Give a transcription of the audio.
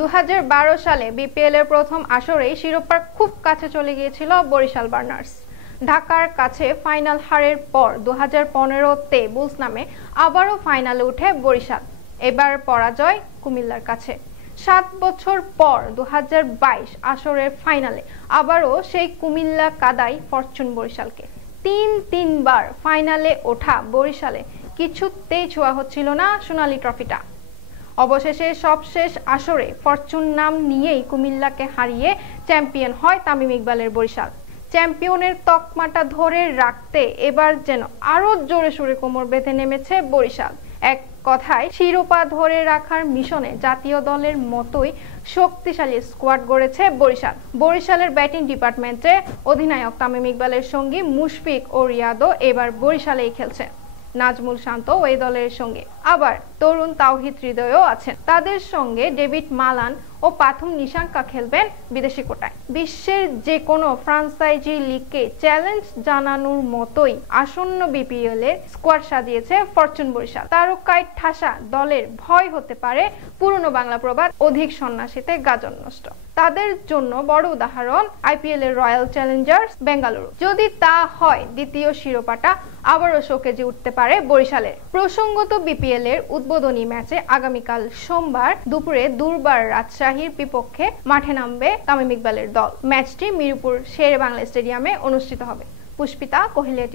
2012 সালে বিপিএল এর প্রথম আসরেই শিরোপার খুব কাছে চলে গিয়েছিল বরিশাল বার্নার্স। ঢাকার কাছে ফাইনাল হারের পর 2015-তে বুলস নামে আবারও ফাইনালে উঠে বরিশাল। এবার পরাজয় কুমিল্লার কাছে। 7 বছর পর 2022 আসরের ফাইনালে আবারও সেই কুমিল্লা কাদায় ফরচুন বরিশালকে। তিনবার ফাইনালে ওঠা বরিশালে কিছুতেই ছোঁয়া হচ্ছিল না সোনালী ট্রফিটা। অবশেষে সবশেষ আসরে ফরচুন নাম নিয়েই কুমিল্লাকে হারিয়ে চ্যাম্পিয়ন হয় তামিম ইকবালের বরিশাল। চ্যাম্পিয়নের তকমাটা ধরে রাখতে এবার যেন আরো জোরে সোরে কোমর বেঁধে নেমেছে বরিশাল। এক কথায় শিরোপা ধরে রাখার মিশনে জাতীয় দলের মতোই শক্তিশালী স্কোয়াড গড়েছে বরিশাল। বরিশালের ব্যাটিং ডিপার্টমেন্টে অধিনায়ক তামিম ইকবালের সঙ্গী মুশফিক ও রিয়াদও এবার বরিশালেই খেলছে। নাজমুল শান্ত এই দলের সঙ্গে আবার তরুণ তাওহিদ হৃদয়ও আছেন। তাদের সঙ্গে ডেভিড মালান ও পাথুম নিশাঙ্কা খেলবেন বিদেশি কোটায়। বিশ্বের যে কোনো ফ্রাঞ্চাইজি লিগকে চ্যালেঞ্জ জানানোর মতোই আসন্ন বিপিএল এর স্কোয়াড সাজিয়েছে ফরচুন বরিশাল। তারকায় ঠাসা দলের ভয় হতে পারে পুরনো বাংলা প্রবাদ অধিক সন্ন্যাসীতে গাজন নষ্ট। তাদের জন্য বড় উদাহরণ আইপিএল এর রয়্যাল চ্যালেঞ্জার্স বেঙ্গালুরু। যদি তা হয় দ্বিতীয় শিরোপাটা আবারও শোকেজে উঠতে পারে বরিশালের। প্রসঙ্গত বিপিএল এর উদ্বোধনী ম্যাচে আগামীকাল সোমবার দুপুরে দুর্বার রাজশাহীর বিপক্ষে মাঠে নামবে তামিম ইকবালের দল। ম্যাচটি মিরপুর শেরে বাংলা স্টেডিয়ামে অনুষ্ঠিত হবে। পুষ্পিতা, কোহেলিয়া।